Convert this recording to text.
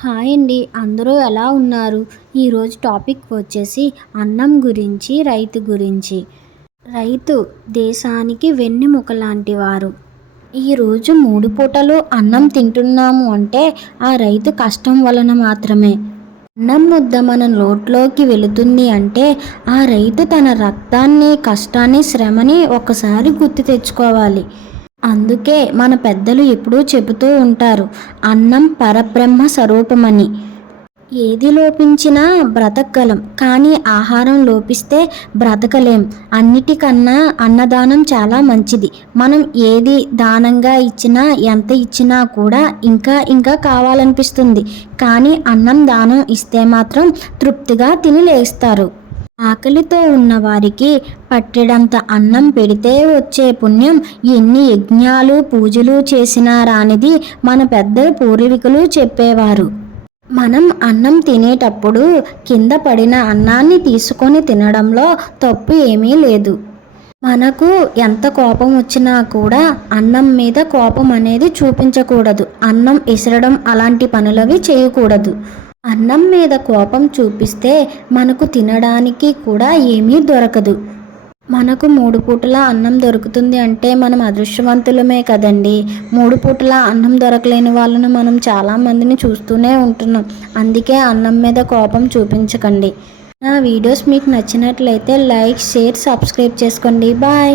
Hi అండి. అందరూ ఎలా ఉన్నారు? ఈరోజు టాపిక్ వచ్చేసి అన్నం గురించి రైతు గురించి. రైతు దేశానికి వెన్నెముక లాంటి వారు. ఈరోజు మూడు పూటలు అన్నం తింటున్నాము అంటే ఆ రైతు కష్టం వలన మాత్రమే. అన్నం ముద్ద మన లోట్లోకి వెళుతుంది అంటే ఆ రైతు తన రక్తాన్ని కష్టాన్ని శ్రమని ఒకసారి గుర్తు తెచ్చుకోవాలి. అందుకే మన పెద్దలు ఎప్పుడూ చెబుతూ ఉంటారు అన్నం పరబ్రహ్మ స్వరూపమని. ఏది లోపించినా బ్రతకగలం కానీ ఆహారం లోపిస్తే బ్రతకలేం. అన్నిటికన్నా అన్నదానం చాలా మంచిది. మనం ఏది దానంగా ఇచ్చినా ఎంత ఇచ్చినా కూడా ఇంకా ఇంకా కావాలనిపిస్తుంది. కానీ అన్నం దానం ఇస్తే మాత్రం తృప్తిగా తిని లేస్తారు. ఆకలితో ఉన్నవారికి పట్టెడంత అన్నం పెడితే వచ్చే పుణ్యం ఎన్ని యజ్ఞాలు పూజలు చేసినా రానిది మన పెద్ద పూర్వీకులు చెప్పేవారు. మనం అన్నం తినేటప్పుడు కింద పడిన అన్నాన్ని తీసుకొని తినడంలో తప్పు ఏమీ లేదు. మనకు ఎంత కోపం వచ్చినా కూడా అన్నం మీద కోపం అనేది చూపించకూడదు. అన్నం ఇసరడం అలాంటి పనులవి చేయకూడదు. అన్నం మీద కోపం చూపిస్తే మనకు తినడానికి కూడా ఏమీ దొరకదు. మనకు మూడు పూటల అన్నం దొరుకుతుంది అంటే మనం అదృష్టవంతులమే కదండి. మూడు పూటల అన్నం దొరకలేని వాళ్ళను మనం చాలామందిని చూస్తూనే ఉంటున్నాం. అందుకే అన్నం మీద కోపం చూపించకండి. నా వీడియోస్ మీకు నచ్చినట్లయితే లైక్ షేర్ సబ్స్క్రైబ్ చేసుకోండి. బాయ్.